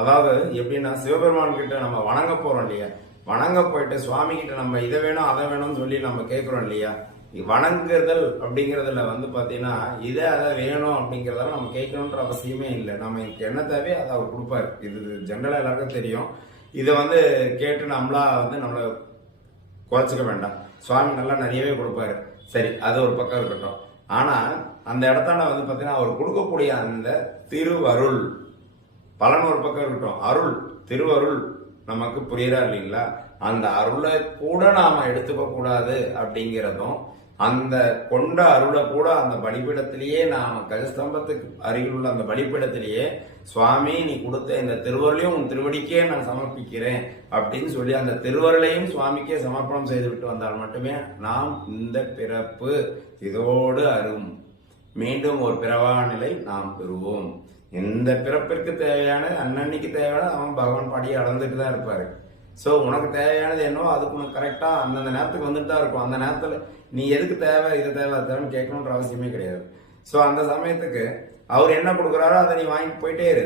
அதாவது எப்படின்னா சிவபெருமான் கிட்ட நம்ம வணங்க போறோம் இல்லையா, வணங்க போயிட்டு சுவாமி கிட்ட நம்ம இதை வேணும் அதை வேணும்னு சொல்லி நம்ம கேட்கிறோம் இல்லையா. வணங்குதல் அப்படிங்கறதுல பாத்தீங்கன்னா இதை அதை வேணும் அப்படிங்கறதால நம்ம கேட்கணுன்ற அவசியமே இல்லை. நம்ம என்ன தேவையோ அதை அவர் கொடுப்பாரு. இது ஜென்ரலா எல்லாருக்கும் தெரியும். இதை கேட்டு நம்மளா நம்மள குறைச்சிக்க வேண்டாம். சுவாமி நல்லா நிறையவே கொடுப்பாரு. சரி, அது ஒரு பக்கம் இருக்கட்டும். ஆனா அந்த இடத்தான பாத்தீங்கன்னா அவர் கொடுக்கக்கூடிய அந்த திருவருள் பலன் ஒரு பக்கம் இருக்கட்டும், அருள் திருவருள் நமக்கு புரியுறா இல்லைங்களா. அந்த அருளை கூட நாம எடுத்துக்க கூடாது அப்படிங்கிறதும், அந்த கொண்ட அருளை கூட அந்த பலிபீடத்திலேயே நாம கஜஸ்தம்பத்துக்கு அருகில் உள்ள அந்த பலிபீடத்திலேயே சுவாமி நீ கொடுத்த இந்த திருவருளையும் உன் திருவடிக்கே நான் சமர்ப்பிக்கிறேன் அப்படின்னு சொல்லி அந்த திருவருளையும் சுவாமிக்கே சமர்ப்பணம் செய்து விட்டு வந்தால் மட்டுமே நாம் இந்த பிறப்பு இதோடு அரும் மீண்டும் ஒரு பிறவா நிலை நாம் பெறுவோம். இந்த பிறப்பிற்கு தேவையான அன்னன்னைக்கு தேவையான அவன் பகவான் பாடியை அளந்துட்டு தான் இருப்பாரு. ஸோ உனக்கு தேவையானது என்னவோ அதுக்கு உனக்கு கரெக்டா அந்தந்த நேரத்துக்கு வந்துட்டு தான் இருக்கும். அந்த நேரத்தில் நீ எதுக்கு தேவை இது தேவை அது தேவைன்னு கேட்கணுன்ற அவசியமே கிடையாது. ஸோ அந்த சமயத்துக்கு அவர் என்ன கொடுக்குறாரோ அதை நீ வாங்கிட்டு போயிட்டே இரு.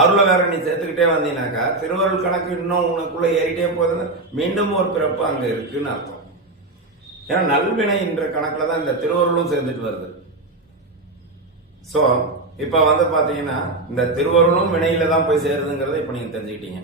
அருளை வேற நீ சேர்த்துக்கிட்டே வந்தீங்கன்னாக்கா திருவருள் கணக்கு இன்னும் உனக்குள்ள ஏறிட்டே போகுதுன்னு மீண்டும் ஒரு பிறப்பு அங்க இருக்குன்னு அர்த்தம். ஏன்னா நல்வினை என்ற கணக்குல தான் இந்த திருவருளும் சேர்ந்துட்டு வருது. ஸோ இப்ப பாத்தீங்கன்னா இந்த திருவருளும் வினையில தான் போய் சேருதுங்கிறத இப்ப நீங்க தெரிஞ்சுக்கிட்டீங்க.